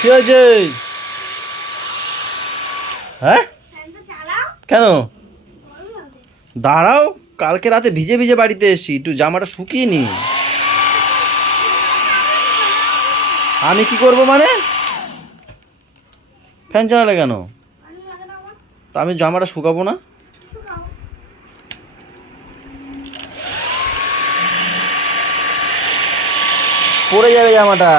কি হয়েছে? হ্যাঁ কেন? দাঁড়াও, কালকে রাতে ভিজে ভিজে বাড়িতে এসছি, একটু জামাটা শুকিয়ে নি। আমি কি করব মানে? ফ্যান চালালে কেন? তা আমি জামাটা শুকাবো না? পড়ে যাবে জামাটা।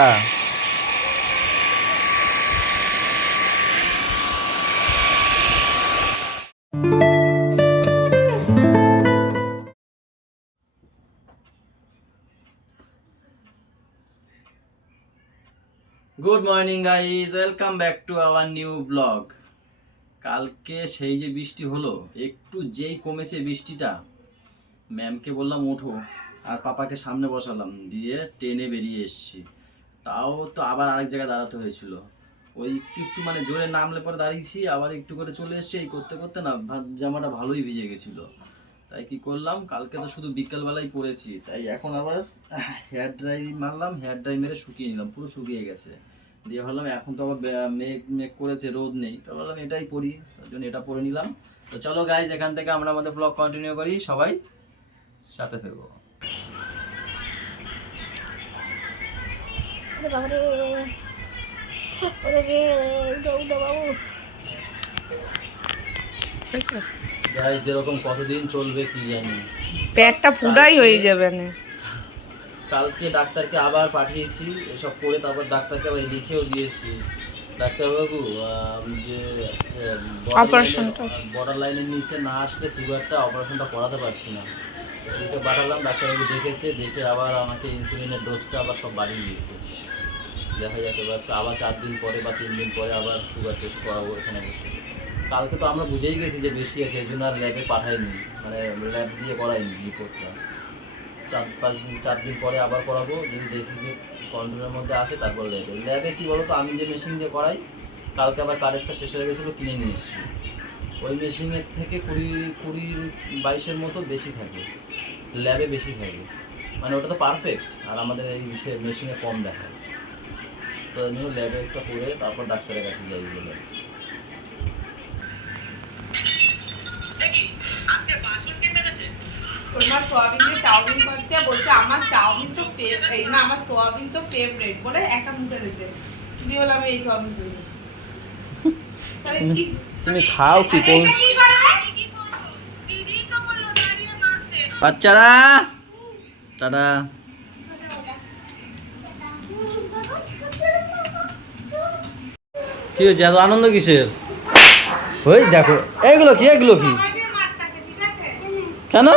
Good morning guys, welcome back to our new blog. কালকে সেই যে বৃষ্টি হলো, একটু যেই কমেছে বৃষ্টিটা, ম্যামকে বললাম ওঠো, আর পাপাকে সামনে বসালাম, দিয়ে ট্রেনে বেরিয়ে এসেছি। তাও তো আবার আরেক জায়গায় দাঁড়াতে হয়েছিল। ওই একটু একটু মানে জোরে নামলে পরে দাঁড়িয়েছি, আবার একটু করে চলে এসেছি। এই করতে করতে না জামাটা ভালোই ভিজে গেছিলো। তাই কি করলাম, কালকে তো শুধু বিকালবেলায় পরেছি, তাই এখন আবার হেয়ার ড্রাই মারলাম, হেয়ার ড্রাই মেরে শুকিয়ে নিলাম, পুরো শুকিয়ে গেছে। দিয়ে ভাবলাম এখন তো আবার মেঘ মেঘ করেছে, রোদ নেই, তো ভাবলাম এটাই পরি, তার জন্য এটা পরে নিলাম। তো চলো গাইজ, এখান থেকে আমরা আমাদের ব্লগ কন্টিনিউ করি, সবাই সাথে থাকবো। গাইজ যেরকম কতদিন চলবে কি জানি, পেটটা ফুডাই হয়ে যাবে না। কালকে ডাক্তারকে আবার পাঠিয়েছি এসব করে, তারপর ডাক্তারকে আবার লিখেও দিয়েছি। ডাক্তারবাবু যে অপারেশনটা বর্ডার লাইনের নিচে না আসলে সুগারটা অপারেশনটা করাতে পারছি না। লিখে পাঠালাম, ডাক্তারবাবু দেখেছে, দেখে আবার আমাকে ইনসুলিনের ডোজটা আবার সব বাড়িয়ে দিয়েছে। দেখা যাক এবার আবার 4 দিন পরে বা 3 দিন পরে আবার সুগার টেস্ট করাবো এখানে বসে। কালকে তো আমরা বুঝেই গেছি যে বেশি আছে, এই জন্য আর ল্যাবে পাঠাইনি, মানে ল্যাব দিয়ে করাইনি রিপোর্টটা। 4 দিন পরে আবার করাবো, যদি দেখি যে কন্ট্রোলের মধ্যে আছে তারপর ল্যাবে। ল্যাবে কী বলো তো, আমি যে মেশিন দিয়ে করাই, কালকে আবার কারেজটা শেষ হয়ে গেছিলো, কিনে নিয়ে এসেছি। ওই মেশিনের থেকে 20-22-এর মতো বেশি থাকে, ল্যাবে বেশি থাকে, মানে ওটা তো পারফেক্ট, আর আমাদের এই মেশিনে কম দেখায়। তো এই জন্য ল্যাবে একটা করে তারপর ডাক্তারের কাছে যাই বলে। তোমার সোয়াবিন দিয়ে চাউমিন করছে, বলছে আমার চাউমিন তো এই না, আমার সোয়াবিন তো ফেভারিট বলে একটা মুখে দিয়েছে। দিয়ে বলে আমি এই সোয়াবিন খাই। তুমি খাও কি কোন বাচ্চারা? দাদা কি হয়েছে, এত আনন্দ কিসের? ওই দেখো এগুলো কি, এগুলো কি কেন?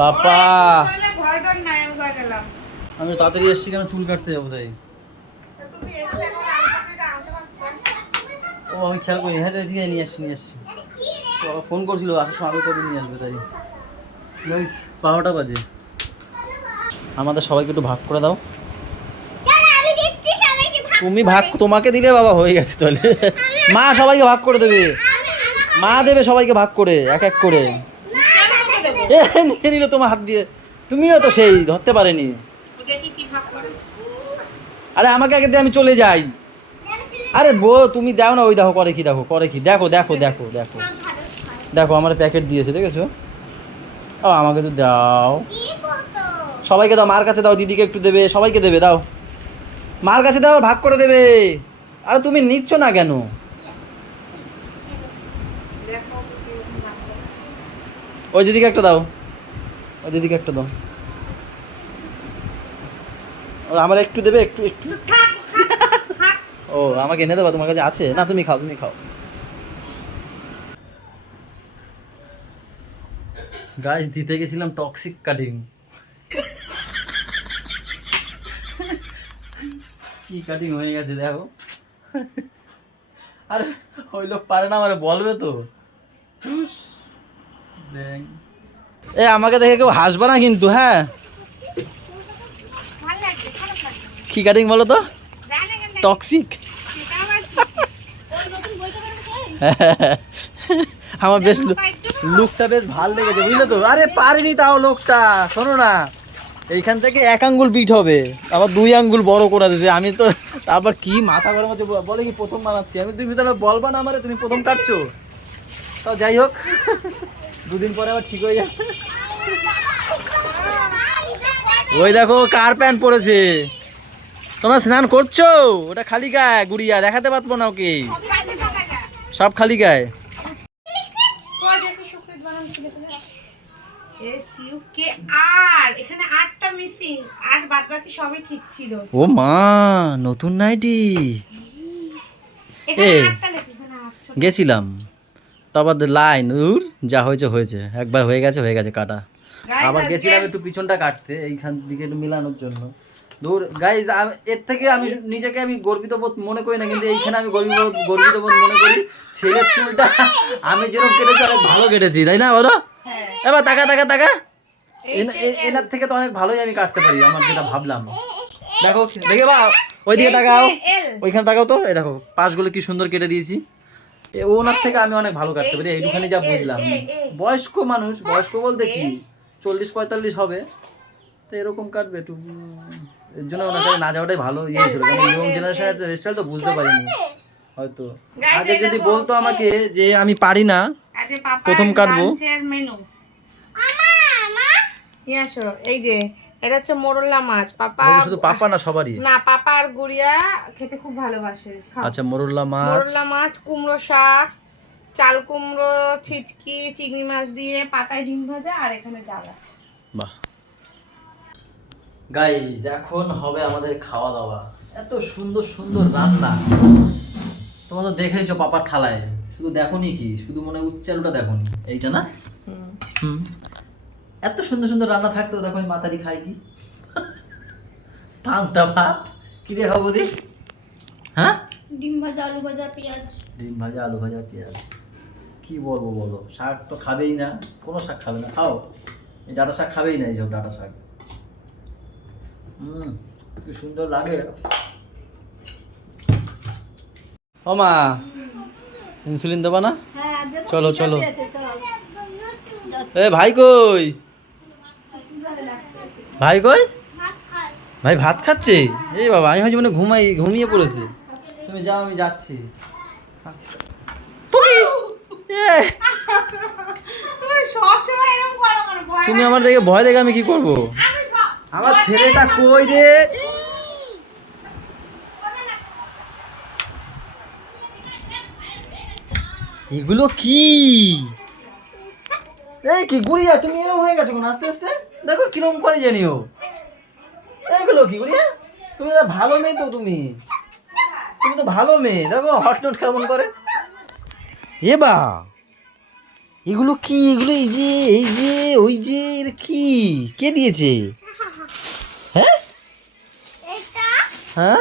পাপা আমি তাড়াতাড়ি এসছি কেন, চুল কাটতে যাবো তাই। ও আমি খেয়াল করি, হ্যাঁ ঠিক আছে, নিয়ে আসছি। তো ফোন করছিল আসার সময়, আগে কবে নিয়ে আসবে, তাই পাওয়াটা বাজে। আমাদের সবাইকে একটু ভাগ করে দাও। তুমি ভাগ, তোমাকে দিলে বাবা হয়ে গেছে তাহলে। মা সবাইকে ভাগ করে দেবে, মা দেবে সবাইকে ভাগ করে, এক এক করে। নিয়ে নিল তোমার হাত দিয়ে, তুমিও তো সেই ধরতে পারেনি। আরে আমাকে আগে দিয়ে আমি চলে যাই। আরে তুমি দাও না, ওই দেখো করে কি, দেখো আমার প্যাকেট দিয়েছে, দেখেছো? ও আমাকে তো দাও, সবাইকে দাও, মার কাছে দাও, দিদিকে একটু দেবে, সবাইকে দেবে, দাও মার কাছে দাও, ভাগ করে দেবে। আরে তুমি নিচ্ছ না কেন? ওই দিদিকে একটা দাও, আমার একটু দেবে, একটু ও আমাকে এনে দেবা, তোমার কাছে আছে না? তুমি খাও গাছ দিতে গেছিলাম টক্সিক কাটিং, কি কাটিং হয়ে গেছে দেখো। আরে ওই লোক পারে না, আমার বলবে তো। এ আমাকে দেখে কেউ হাসবে না কিন্তু, হ্যাঁ? কি কাটিং বলো তো? টক্সিক। আমার বেশ লুকটা বেশ ভালো লেগেছে, বুঝলে তো? আরে পারিনি তাও লোকটা, শোনো না, এইখান থেকে 1 আঙ্গুল পিঠ হবে, আবার 2 আঙ্গুল বড় করে দিয়েছে। আমি তো তারপর কি মাথা গরম হচ্ছে, বলে কি প্রথম বানাচ্ছি আমি, তুমি তাহলে বলবা না আমারে তুমি প্রথম কাটছো। তাও যাই হোক, 2 দিন পরে আবার ঠিক হয়ে যাবে। ওই দেখো কার প্যান্ট পরেছে, তোমরা স্নান করছো? ওটা খালি গায়ে গুড়িয়া, দেখাতে পারবো না ওকে, সব খালি গায়ে। আর এখানে 8টা মিসিং, আর বাদ বাকি সবই ঠিক ছিল। ও মা, নতুন নাইটি। এখানে এ 8টা লেখা, এখানে 8 ছোট। গেছিলাম, তারপর লাইন যা হয়েছে হয়েছে, একবার হয়ে গেছে কাটা। আবার গেছিলাম একটু পিছনটা কাটতে, এইখান দিকে একটু মিলানোর জন্য। দূর গাইজ, এর থেকে আমি নিজেকে আমি গর্বিত বোধ মনে করি না, কিন্তু এইখানে আমি গর্বিত বোধ মনে করি। ছেলের চুলটা আমি যেরকম কেটেছি অনেক ভালো কেটেছি, তাই না বলো? এবার তাকা এনার থেকে তো অনেক ভালোই আমি কাটতে পারি, আমার যেটা ভাবলাম। দেখো দেখে বা ওইদিকে তাকাও, ওইখানে তাকাও তো, এই দেখো পাশগুলো কি সুন্দর কেটে দিয়েছি। ওনার থেকে আমি অনেক ভালো কাটতে পারি, এইটুখানি যা বুঝলাম। বয়স্ক মানুষ, বয়স্ক বলতে কি 40-45 হবে, তো এরকম কাটবে একটু। এর জন্য ওনার কাছে না যাওয়াটাই ভালো ইয়ে ছিল, কারণ ইয়ং জেনারেশনের স্টাইল তো বুঝতে পারিনি হয়তো। আগে যদি বলতো আমাকে যে আমি পারি না, প্রথম কাটবো। এই যে এটা হচ্ছে মোরলা মাছ, পাপা শুধু পাপা না সবারই না, পাপা আর গুড়িয়া খেতে খুব ভালোবাসে। আচ্ছা, মোরলা মাছ, কুমড়ো শাক, চাল কুমড়ো, ছিটকি, চিংড়ি মাছ দিয়ে পাতায় ডিম ভাজা, আর এখানে ডাল আছে। বাহ গাইস, এখন হবে আমাদের খাওয়া দাওয়া। এত সুন্দর সুন্দর রান্না তোমরা তো দেখেছো পাপার থালায়, শুধু দেখোনি কি, শুধু মনে উচ্চারণটা দেখোনি, এইটা না? হুম, এত সুন্দর সুন্দর রান্না থাকতেও দেখো আমি মাতারি খাই কি পান্তা ভাত কি দিয়ে খাবো দি? হ্যাঁ, ডিম ভাজা, আলু ভাজা, পেঁয়াজ। ডিম ভাজা, আলু ভাজা, পেঁয়াজ। কি বলবো বলো, শাক তো খাবেই না, কোনো শাক খাবে না। খাও, এই ডাঁটা শাক খাবেই না, এই সব ডাঁটা শাক। কি সুন্দর লাগে। ও মা, ইনসুলিন দেবা না? হ্যাঁ, চলো চলো। এ ভাই কই, ভাই কই? ভাই ভাত খাচ্ছে? এই বাবা, আমি হয়তো মানে ঘুমিয়ে পড়েছে। তুমি যাও, আমি যাচ্ছি। তুমি আমার দেখে ভয় দেখে আমি কি করবো? আমার ছেলেটা কই রে? এগুলো কি? এই কি গুড়িয়া, তুমি এরকম হয়ে গেছো কোন আস্তে আস্তে? দেখো কিরকম করে জানিও। এইগুলো কি গুড়িয়া? তুমি তো ভালো মেয়ে, তো তুমি তো ভালো মেয়ে। দেখো হট নট কেমন করে। এ বা, এগুলো কি? এগুলো এই যে ওই যে, এটা কি? কে দিয়েছে? হ্যাঁ হ্যাঁ,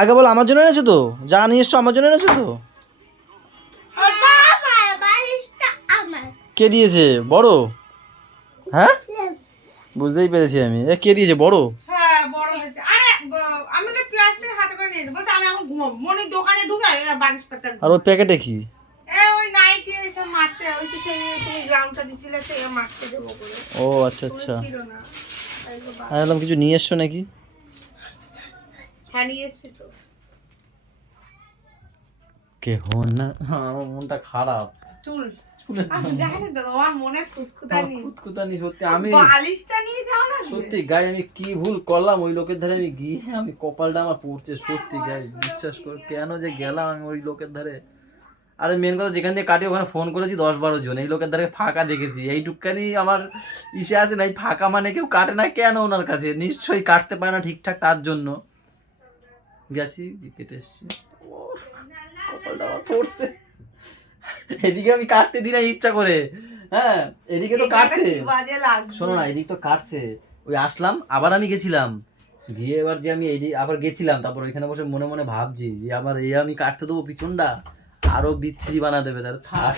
আগে বল আমার জন্য এনেছো তো? যা নিয়ে এসছো আমার জন্য এনেছো তো? কে দিয়েছে? বড়? হ্যাঁ, বুঝতেই পেরেছি আমি। কে দিয়েছে? বড়? হ্যাঁ, বড় হয়েছে। আরে আমি না প্লাস্টিক হাতে করে নিয়ে বলছে আমি এখন ঘুমাবো। মনে দোকানে ঢুকাই বালিশ পাতা। আর ওই প্যাকেটে কি? ওই নাইটি এসে মারতে, ওই তো সেই তুমি গ্রাউন্ডটা দিছিলে, সেই মারতে দেবো বলে। ও আচ্ছা আচ্ছা, ছিল না, তাই তো আমি ভাবলাম কিছু নিয়ে এসছো নাকি। হ্যাঁ, নিয়ে এসছি তো। কে হন না, আমার মনটা খারাপ। চুল আমি জানি তো, আমার মনে খুঁতখুঁতানি। খুঁতখুঁতানি সত্যি। আমি বালিশটা নিয়ে যাও না সত্যি গাই, আমি কি ভুল করলাম ওই লোকের ধারে আমি গিয়ে, আমি কপালটা আমার পড়ছে সত্যি গাই, বিশ্বাস কর কেন যে গেলাম আমি ওই লোকের ধারে। আরে মেন কথা, যেখান থেকে কাটি ওখানে ফোন করেছি 10-12 জন, এই লোকের ধারে ফাঁকা দেখেছি। এইটুকখানি আমার ইসে আছে না, ফাঁকা মানে কেউ কাটে না কেন ওনার কাছে, নিশ্চয়ই কাটতে পারে না ঠিকঠাক, তার জন্য গেছি, কেটে এসছি। কপালটা আমার পড়ছে। এদিকে আমি কাটতে দিই না ইচ্ছা করে, হ্যাঁ এদিকে তো কাটছে, শোনো না, এদিক তো কাটছে। ওই আসলাম, আবার আমি গেছিলাম, গিয়ে এবার যে আমি এইদিকে আবার গেছিলাম, তারপর ওইখানে বসে মনে মনে ভাবছি যে আবার আমি কাটতে দেবো পিছনটা, আরো বিচ্ছিরি বানা দেবে, তাহলে থাক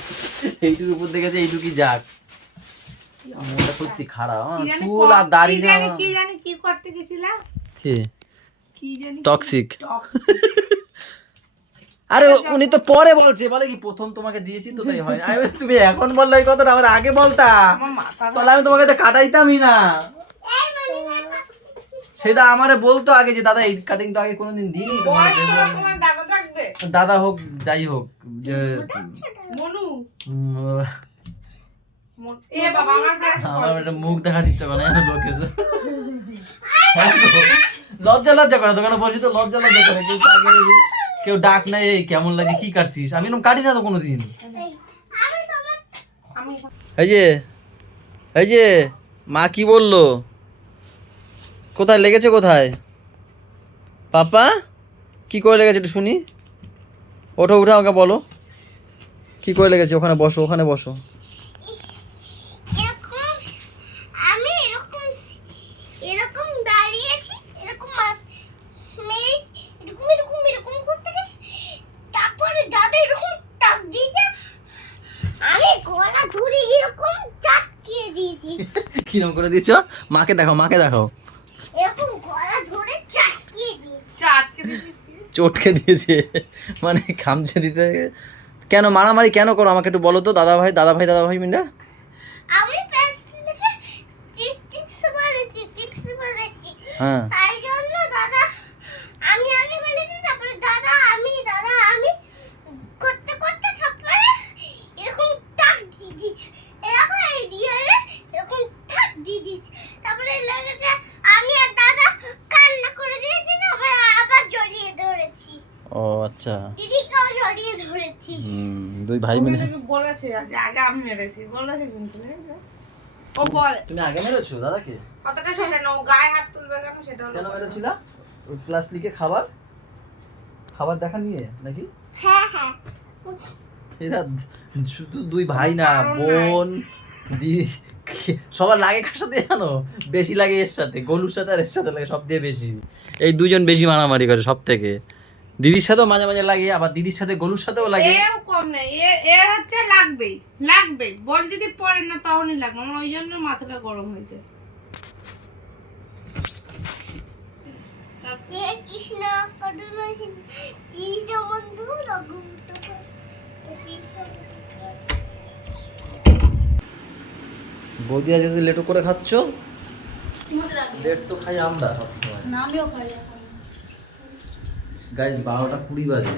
এইটুকুর উপর দেখেছে, এইটুকুই যাক। মনটা সত্যি খারাপ, চুল আর দাড়ি কি জানি কি করতে গেছিলাম, কি কি জানি টক্সিক। আরে উনি তো পরে বলছে, বলে কি প্রথম তোমাকে দিয়েছি তো তাই হয়। আমি বলি, তুমি এখন বললে এই কথাটা, আমার আগে বলতা আমার মাথা তাহলে আমি তোমাকে তো কাটাইতামই না। সেটা আমারে বলতো আগে যে দাদা এই কাটিং তো আগে কোনোদিন দিইনি তোমাকে বয়স দেবো। করা তোমার দাদা থাকবে দাদা হোক যাই হোক যে মনু উম, এ বাবা আমার ক্লাস আমার একটা মুখ দেখা দিচ্ছে মানে লোকের লজ্জা লজ্জা করে দোকানে বসি তো লজ্জা লজ্জা করে কেউ তাকে কেউ ডাক নাই এই কেমন লাগে কি কাটছিস, আমি এরকম কাটি না তো কোনোদিন। আমি এই যে মা কি বললো, কোথায় লেগেছে কোথায় পাপা, কি করে লেগেছে একটু শুনি, ওঠো উঠে আমাকে বলো কি করে লেগেছে, ওখানে বসো ওখানে বসো। এরকম আমি এরকম এরকম দাঁড়িয়েছি, এরকম মেরেছি, এরকম এরকম এরকম করতে গেছি, তারপরে দাদা এরকম টাক দিয়েছে, আমি গলা ধরে এরকম চাটকিয়ে দিয়েছি, কিরম করে দিচ্ছ, মাকে দেখাও মাকে দেখাও। এরকম গলা ধরে চাটকিয়ে দিয়েছি। চাটকে দিছিস কি চটকে দিয়েছে মানে খামচে দিতে। কেন মারামারি কেন করো আমাকে একটু বলো তো, দাদা ভাই মিন্ডা। আমি পেন্সিলকে টিপস মারেছি হ্যাঁ তাই জন্য দাদা আমি আগে মেরেছি, তারপরে দাদা আমি করতে করতে তারপরে এরকম টাক দিয়ে দিয়েছি, এরকম এই রিয়ালে এরকম টাক দিয়ে দিয়েছি, তারপরে লেগেছে আমি আর দাদা কান্না করে দিয়েছি, তারপরে আবার জড়িয়ে ধরেছি, ও আচ্ছা দিদিকেও জড়িয়ে ধরেছি। দুই ভাই তুমি মিলে। কিন্তু বলেছে যে আগে আমি মেরেছি বলেছে কিন্তু ও বলে তুমি আগে মেরেছো দাদাকে? কতটা সেটা না ও গায়ে হাত তুলবে কেন সেটা হলো কেন মেরেছিলা? ওই ক্লাস লিখে খাবার দেখা নিয়ে নাকি? হ্যাঁ হ্যাঁ এরা শুধু দুই ভাই না, বোন দি সবার লাগে কার সাথে জানো, বেশি লাগে এর সাথে, গলুর সাথে আর এর সাথে লাগে সব দিয়ে বেশি। এই দুজন বেশি মারামারি করে সব থেকে। দিদির সাথেও মাঝে মাঝে লাগে, আবার দিদির সাথে গলুর সাথেও লাগে। এও কম নেই এর হচ্ছে লাগবেই বল যদি পড়ে না তখনই লাগবে, আমার ওই জন্য মাথাটা গরম হয়ে যায়। হে কৃষ্ণ করুণা সিন্ধু দীনবন্ধু রঘুনাথ। বৌদি আজ যদি লেটু করে খাচ্ছ, লেট তো খাই আমরা সবসময়। নামিও খাই গাইস 12টা 20 বাজে,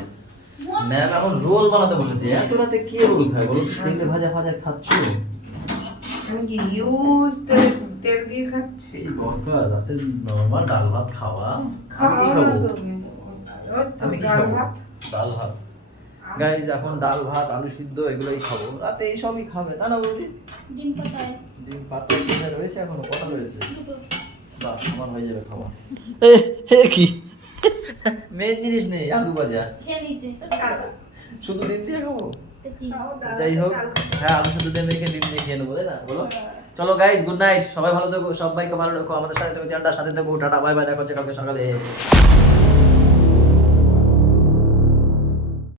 ম্যাম এখন রোল বানাতে বসেছে। এত রাতে কি রোল খায় বলো? তেলে ভাজা খাচ্ছ? আমি কি তেল দিয়ে খাচ্ছি? এই দরকার রাতে নরমাল ডাল ভাত খাওয়া? আমি কি খাবো? আমি কি খাবো? ডাল ভাত। গাইস এখন ডাল ভাত আলু সিদ্ধ এগুলোই খাবো, রাতে এই সবই খাবে তা না বৌদি? ডিম পাতায় ডিম পাতা কোথায় রয়েছে এখনো, কটা রয়েছে? বাহ আমার হয়ে যাবে খাওয়া। এ কি মেন জিনিস নেই, আলু ভাজা খেয়ে নিছে শুধু ডিম দিয়ে খাবো। কি যাই হোক, হ্যাঁ আলু শুধু দিয়ে মেখে ডিম দিয়ে খেয়ে নেবো তাই না বলো? চলো গাইস গুড নাইট, সবাই ভালো থেকো, সবাইকে ভালো রাখো, আমাদের সাথে থেকো, চ্যানেলটার সাথে থেকো, টাটা বাই বাই, দেখা হচ্ছে কালকে সকালে।